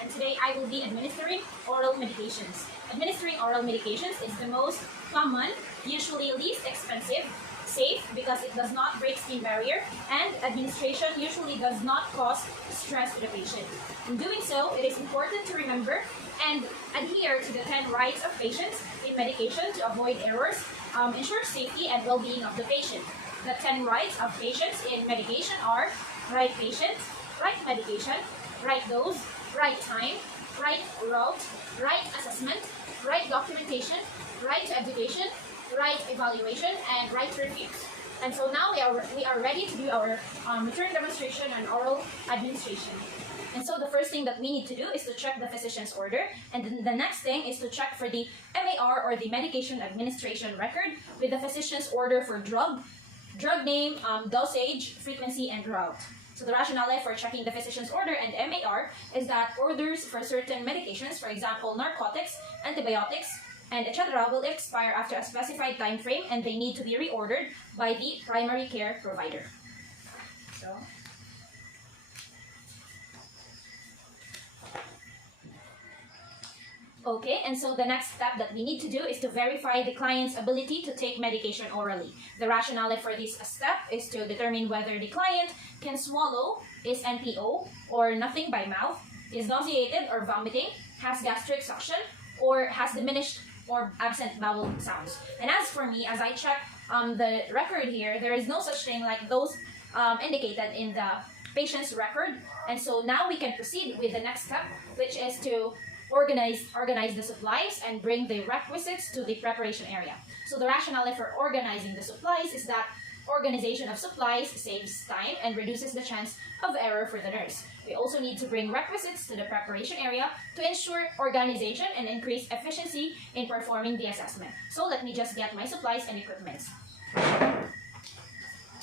and today I will be administering oral medications. Administering oral medications is the most common, usually least expensive, safe because it does not break skin barrier, and administration usually does not cause stress to the patient. In doing so, it is important to remember and adhere to the 10 rights of patients in medication to avoid errors, ensure safety and well-being of the patient. The 10 rights of patients in medication are right patient, right medication, right dose, right time, right route, right assessment, right documentation, right to education, right evaluation, and right to refuse. And so now we are ready to do our return demonstration on oral administration. And so the first thing that we need to do is to check the physician's order, and then the next thing is to check for the MAR or the medication administration record with the physician's order for drug name, dosage, frequency, and route. So the rationale for checking the physician's order and MAR is that orders for certain medications, for example, narcotics, antibiotics, and etc., will expire after a specified time frame, and they need to be reordered by the primary care provider. Okay, and so the next step that we need to do is to verify the client's ability to take medication orally. The rationale for this step is to determine whether the client can swallow, is NPO, or nothing by mouth, is nauseated or vomiting, has gastric suction, or has diminished or absent bowel sounds. And as for me, as I check the record here, there is no such thing like those indicated in the patient's record. And so now we can proceed with the next step, which is to organize the supplies and bring the requisites to the preparation area. So the rationale for organizing the supplies is that organization of supplies saves time and reduces the chance of error for the nurse. We also need to bring requisites to the preparation area to ensure organization and increase efficiency in performing the assessment. So let me just get my supplies and equipments.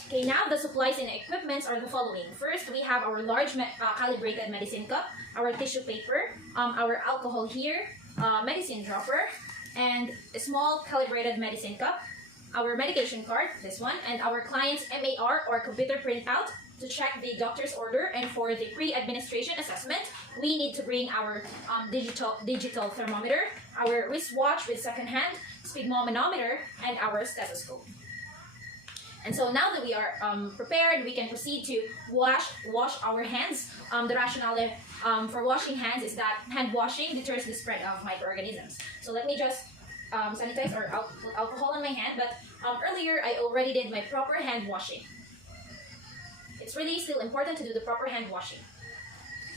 Okay, now the supplies and equipments are the following. First, we have our large calibrated medicine cup, our tissue paper, our alcohol here, medicine dropper, and a small calibrated medicine cup, our medication card, this one, and our client's MAR or computer printout to check the doctor's order. And for the pre-administration assessment, we need to bring our digital thermometer, our wristwatch with second hand, sphygmomanometer, and our stethoscope. And so now that we are prepared, we can proceed to wash our hands. The rationale for washing hands is that hand washing deters the spread of microorganisms. So let me just sanitize or put alcohol on my hand, but earlier I already did my proper hand washing. It's really still important to do the proper hand washing.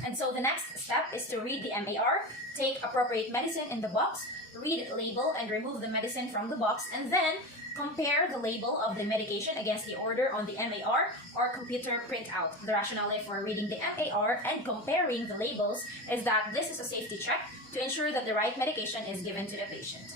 And so the next step is to read the MAR, take appropriate medicine in the box, read label and remove the medicine from the box, and then compare the label of the medication against the order on the MAR or computer printout. The rationale for reading the MAR and comparing the labels is that this is a safety check to ensure that the right medication is given to the patient.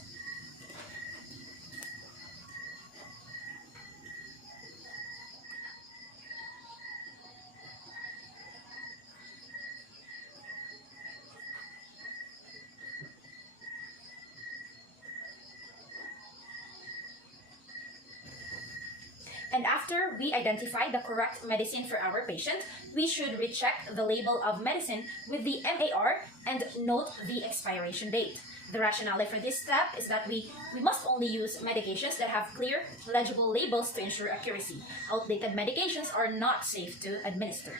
And after we identify the correct medicine for our patient, we should recheck the label of medicine with the MAR and note the expiration date. The rationale for this step is that we must only use medications that have clear, legible labels to ensure accuracy. Outdated medications are not safe to administer.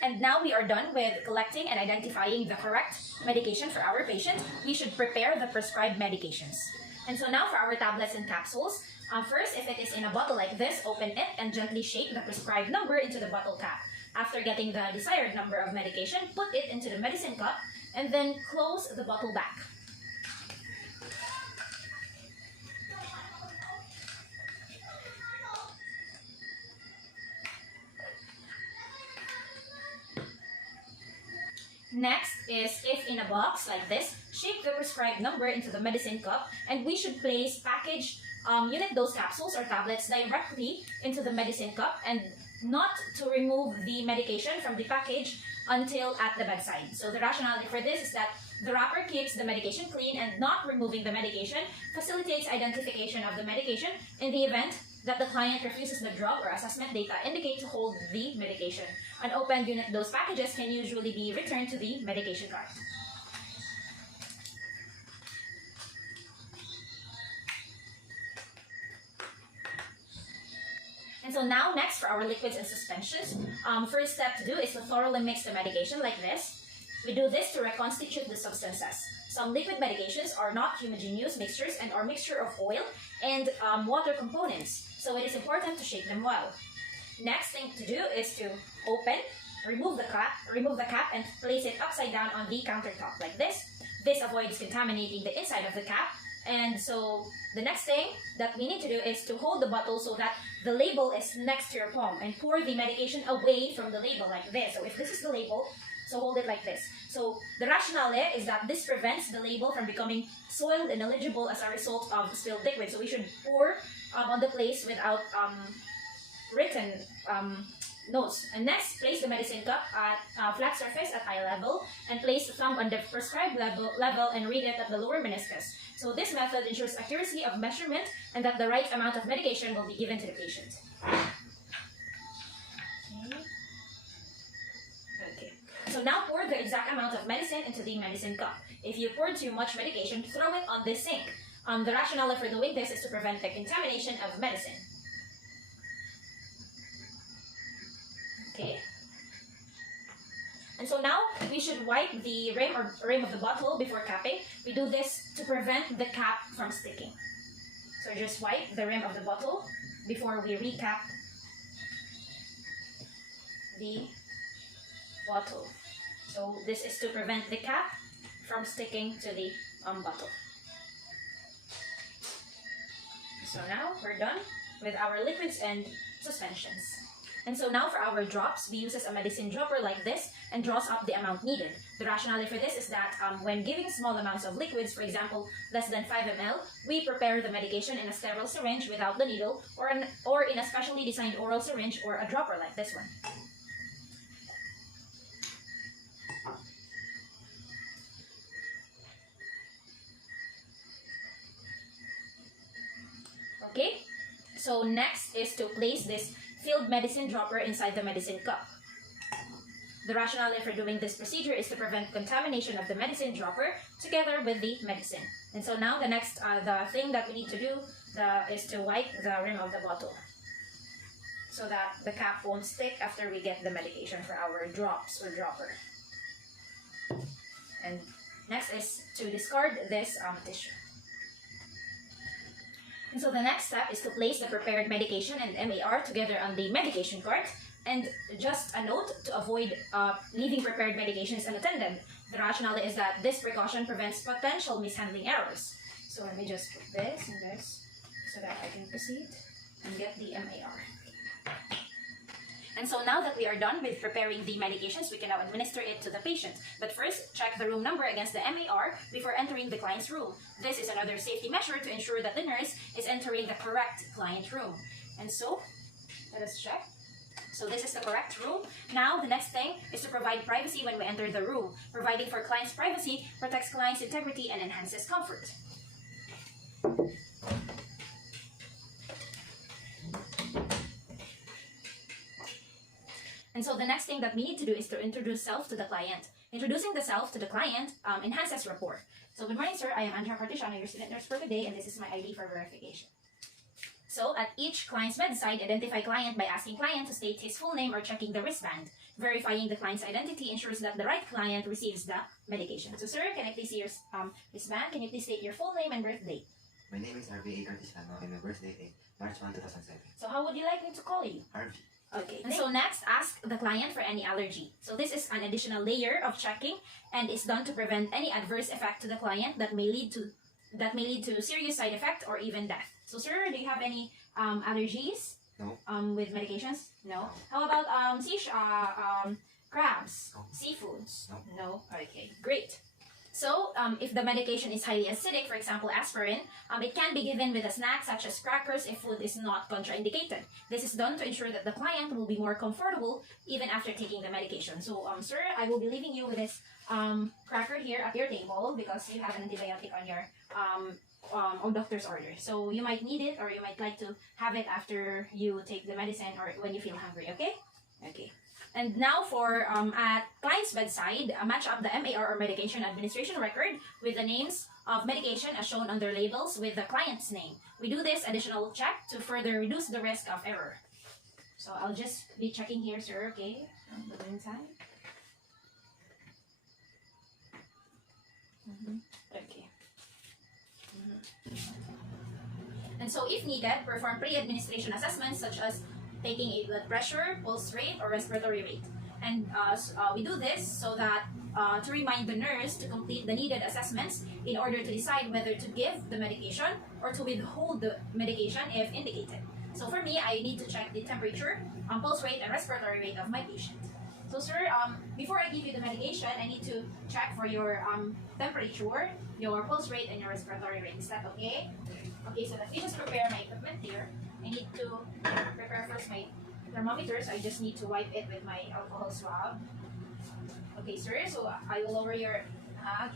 And now we are done with collecting and identifying the correct medication for our patient. We should prepare the prescribed medications. And so now for our tablets and capsules, first, if it is in a bottle like this, open it and gently shake the prescribed number into the bottle cap. After getting the desired number of medication, put it into the medicine cup and then close the bottle back. Next is, if in a box like this, shake the prescribed number into the medicine cup, and we should place packaged unit dose capsules or tablets directly into the medicine cup and not to remove the medication from the package until at the bedside. So the rationale for this is that the wrapper keeps the medication clean, and not removing the medication facilitates identification of the medication in the event that the client refuses the drug or assessment data indicate to hold the medication. Unopened unit dose packages can usually be returned to the medication cart. And so now next for our liquids and suspensions, first step to do is to thoroughly mix the medication like this. We do this to reconstitute the substances. Some liquid medications are not homogeneous mixtures and are mixture of oil and water components, so it is important to shake them well. Next thing to do is to remove the cap and place it upside down on the countertop like this. This avoids contaminating the inside of the cap. And so the next thing that we need to do is to hold the bottle so that the label is next to your palm, and pour the medication away from the label like this. So if this is the label, so hold it like this. So the rationale is that this prevents the label from becoming soiled and illegible as a result of spilled liquid. So we should pour on the place without written notes. And next, place the medicine cup at flat surface at eye level, and place the thumb on the prescribed level and read it at the lower meniscus. So this method ensures accuracy of measurement and that the right amount of medication will be given to the patient. Okay. So now pour the exact amount of medicine into the medicine cup. If you pour too much medication, throw it on the sink. The rationale for doing this is to prevent the contamination of medicine. Okay. And so now we should wipe the rim of the bottle before capping. We do this to prevent the cap from sticking. So just wipe the rim of the bottle before we recap the bottle. So this is to prevent the cap from sticking to the bottle. So now we're done with our liquids and suspensions. And so now for our drops, we use a medicine dropper like this and draws up the amount needed. The rationale for this is that when giving small amounts of liquids, for example, less than 5 ml, we prepare the medication in a sterile syringe without the needle, or in a specially designed oral syringe or a dropper like this one. Okay, so next is to place this filled medicine dropper inside the medicine cup. The rationale for doing this procedure is to prevent contamination of the medicine dropper together with the medicine. And so now the next the thing that we need to do is to wipe the rim of the bottle so that the cap won't stick after we get the medication for our drops or dropper. And next is to discard this tissue. And so the next step is to place the prepared medication and MAR together on the medication cart. And just a note to avoid leaving prepared medications unattended. The rationale is that this precaution prevents potential mishandling errors. So let me just put this and this so that I can proceed and get the MAR. And so now that we are done with preparing the medications, we can now administer it to the patient. But first, check the room number against the MAR before entering the client's room. This is another safety measure to ensure that the nurse is entering the correct client room. And so, let us check. So this is the correct room. Now, the next thing is to provide privacy when we enter the room. Providing for client's privacy protects client's integrity and enhances comfort. And so the next thing that we need to do is to introduce self to the client. Introducing the self to the client enhances rapport. So good morning, sir. I am Andrea Cartesiano, your student nurse for today, and this is my ID for verification. So at each client's bedside, identify client by asking client to state his full name or checking the wristband. Verifying the client's identity ensures that the right client receives the medication. So sir, can I please see your wristband? Can you please state your full name and birth date? My name is RV Cartesiano and my birthday is March 1, 2007. So how would you like me to call you? RV. Okay, and so next, ask the client for any allergy. So this is an additional layer of checking and is done to prevent any adverse effect to the client that may lead to serious side effect or even death. So sir, do you have any allergies? No. With medications? No. How about crabs? No. Seafoods? No. No. Okay, great. So, if the medication is highly acidic, for example, aspirin, it can be given with a snack such as crackers if food is not contraindicated. This is done to ensure that the client will be more comfortable even after taking the medication. So, sir, I will be leaving you with this cracker here at your table because you have an antibiotic on your on doctor's order. So, you might need it or you might like to have it after you take the medicine or when you feel hungry, okay? Okay. And now for at client's bedside, match up the MAR or medication administration record with the names of medication as shown on their labels with the client's name. We do this additional check to further reduce the risk of error. So I'll just be checking here, sir, okay? On the inside. Okay. And so if needed, perform pre-administration assessments such as taking a blood pressure, pulse rate, or respiratory rate. And we do this so that to remind the nurse to complete the needed assessments in order to decide whether to give the medication or to withhold the medication if indicated. So for me, I need to check the temperature, pulse rate, and respiratory rate of my patient. So sir, before I give you the medication, I need to check for your temperature, your pulse rate, and your respiratory rate. Is that okay? Okay, so let me just prepare my equipment here. I need to prepare first my thermometers. I just need to wipe it with my alcohol swab. Okay, sir, so I will lower your,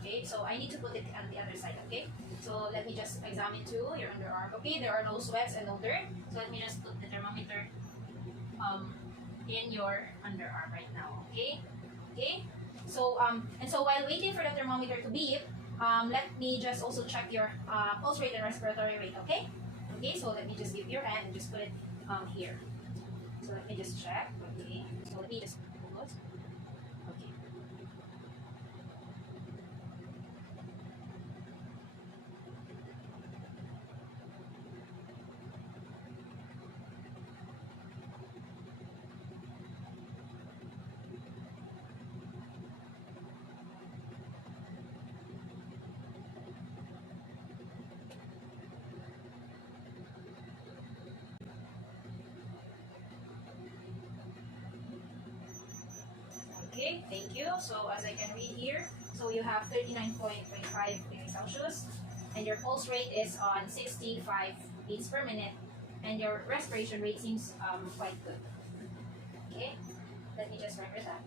okay, so I need to put it on the other side, okay? So let me just examine too, your underarm. Okay, there are no sweats and no dirt. So let me just put the thermometer in your underarm right now, okay? Okay, so, and so while waiting for the thermometer to beep, let me just also check your pulse rate and respiratory rate, okay? Okay, so let me just give your hand and just put it here. So let me just check. Okay, so let me just put. Okay. Okay, thank you. So as I can read here, so you have 39.5 degrees Celsius, and your pulse rate is on 65 beats per minute, and your respiration rate seems quite good. Okay, let me just record that.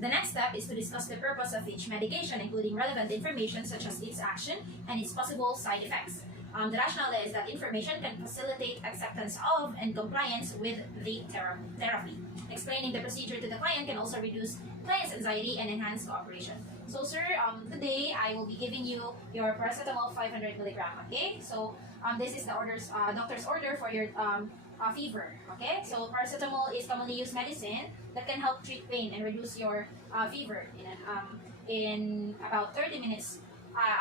The next step is to discuss the purpose of each medication, including relevant information such as its action and its possible side effects. The rationale is that information can facilitate acceptance of and compliance with the therapy. Explaining the procedure to the client can also reduce client's anxiety and enhance cooperation. So, sir, today I will be giving you your paracetamol 500 milligram. Okay, so this is the doctor's order for your fever. Okay, so paracetamol is commonly used medicine that can help treat pain and reduce your fever in about 30 minutes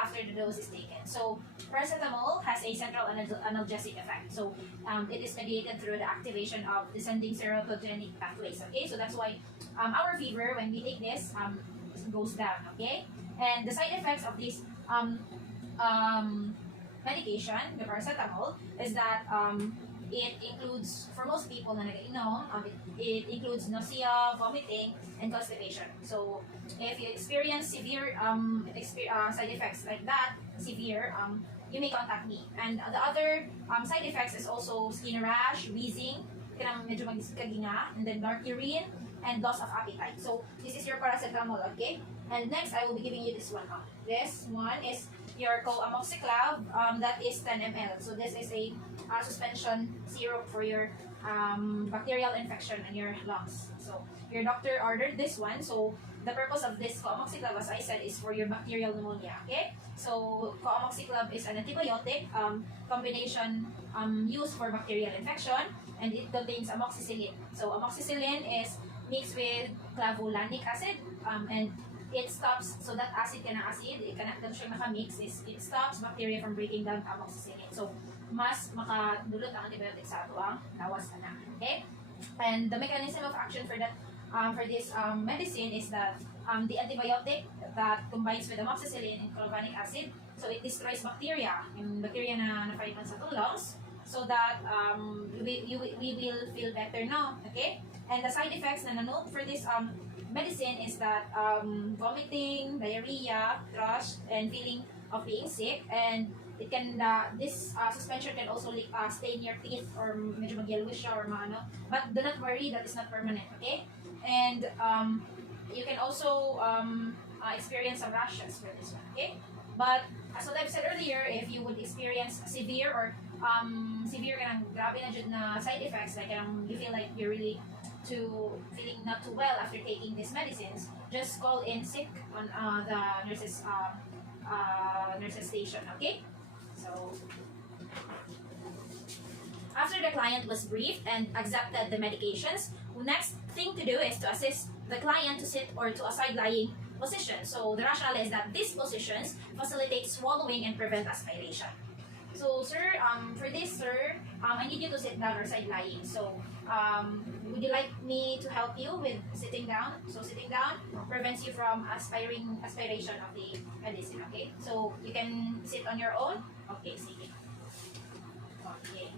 after the dose is taken. So paracetamol has a central analgesic effect. So it is mediated through the activation of descending serotogenic pathways. Okay, so that's why our fever, when we take this, goes down. Okay, and the side effects of this medication, the paracetamol, is that it includes, for most people na nag-inom, it includes nausea, vomiting, and constipation. So, if you experience severe side effects like that, severe, you may contact me. And the other side effects is also skin rash, wheezing, medyo magkaginga, and then dark urine, and loss of appetite. So, this is your paracetamol, okay? And next, I will be giving you this one. This one is your co-amoxiclav, that is 10 ml. So this is a suspension syrup for your bacterial infection in your lungs. So your doctor ordered this one. So the purpose of this co-amoxiclav, as I said, is for your bacterial pneumonia. Okay. So co-amoxiclav is an antibiotic combination used for bacterial infection, and it contains amoxicillin. So amoxicillin is mixed with clavulanic acid, and it stops, so that acid it cannot siya makamix, it stops bacteria from breaking down amoxicillin. So, mas makadulot ang antibiotic sa ato ang lawas na. Okay? And the mechanism of action for that, for this medicine is that the antibiotic that combines with amoxicillin and clavulanic acid, so it destroys bacteria, yung bacteria na napalit sa atong lungs, so that we will feel better now. Okay? And the side effects na note for this medicine is that vomiting, diarrhea, thrush, and feeling of being sick. And it can this suspension can also stain your teeth or medyo mag-yellowish siya or maano. But do not worry, that is not permanent, okay? And you can also experience some rashes for this one, okay? But as what I've said earlier, if you would experience severe or severe kanang grabe na jud na side effects, like you feel like you're really feeling not too well after taking these medicines, just call in sick on the nurses station, okay? So after the client was briefed and accepted the medications, the next thing to do is to assist the client to sit or to a side-lying position. So the rationale is that these positions facilitate swallowing and prevent aspiration. So sir, for this sir, I need you to sit down or side-lying. So would you like me to help you with sitting down? So sitting down prevents you from aspiration of the medicine, okay? So you can sit on your own. Okay, sige. Okay.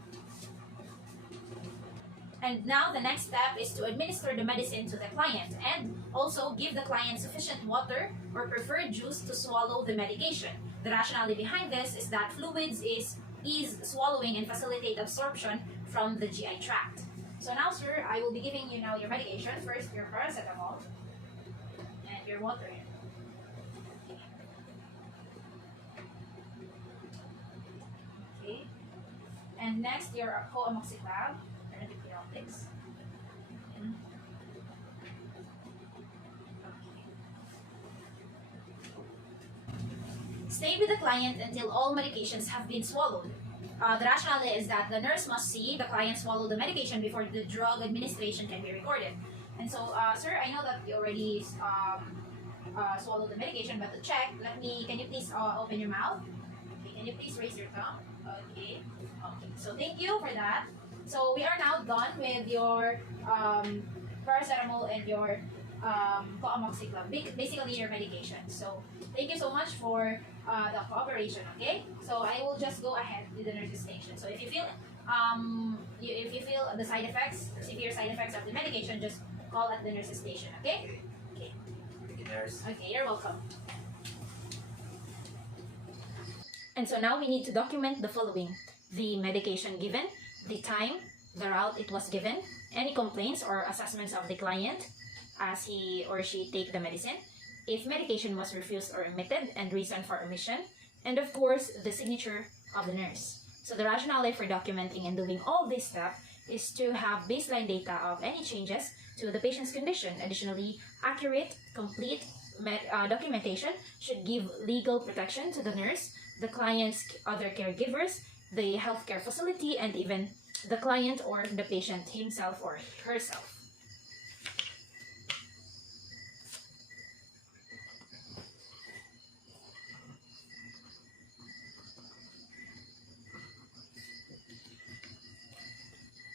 And now the next step is to administer the medicine to the client and also give the client sufficient water or preferred juice to swallow the medication. The rationale behind this is that fluids ease swallowing and facilitate absorption from the GI tract. So now sir, I will be giving you now your medication. First your paracetamol and your water. Okay. And next your co-amoxiclav, antibiotics. Stay with the client until all medications have been swallowed. The rationale is that the nurse must see the client swallow the medication before the drug administration can be recorded. And so, sir, I know that you already swallowed the medication, but to check, can you please open your mouth? Okay, can you please raise your tongue? Okay. Okay. So thank you for that. So we are now done with your paracetamol and your co-amoxiclav, basically your medication. So thank you so much for the cooperation. Okay, so I will just go ahead with the nurse's station. So if you feel if you feel the side effects, severe side effects of the medication, just call at the nurse's station. Okay. Okay. Thank you, nurse. Okay, you're welcome. And so now we need to document the following: the medication given, the time, the route it was given, any complaints or assessments of the client as he or she take the medicine, if medication was refused or omitted and reason for omission, and of course, the signature of the nurse. So the rationale for documenting and doing all this stuff is to have baseline data of any changes to the patient's condition. Additionally, accurate, complete documentation should give legal protection to the nurse, the client's other caregivers, the healthcare facility, and even the client or the patient himself or herself.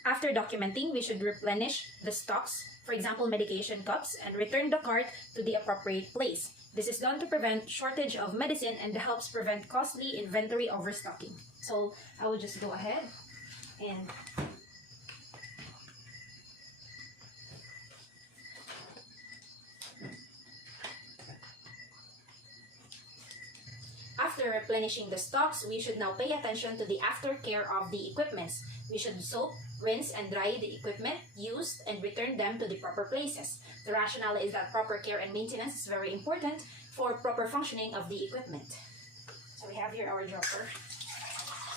After documenting, we should replenish the stocks, for example, medication cups, and return the cart to the appropriate place. This is done to prevent shortage of medicine and helps prevent costly inventory overstocking. So I will just go ahead and after replenishing the stocks, we should now pay attention to the aftercare of the equipments. We should soak, rinse, and dry the equipment used and return them to the proper places. The rationale is that proper care and maintenance is very important for proper functioning of the equipment. So we have here our dropper.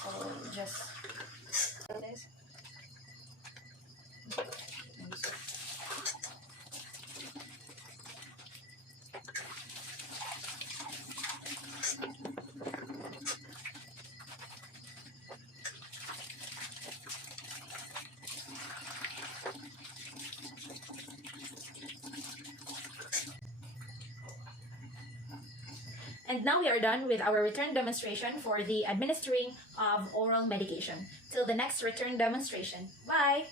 So just do this. And now we are done with our return demonstration for the administering of oral medication. Till the next return demonstration. Bye!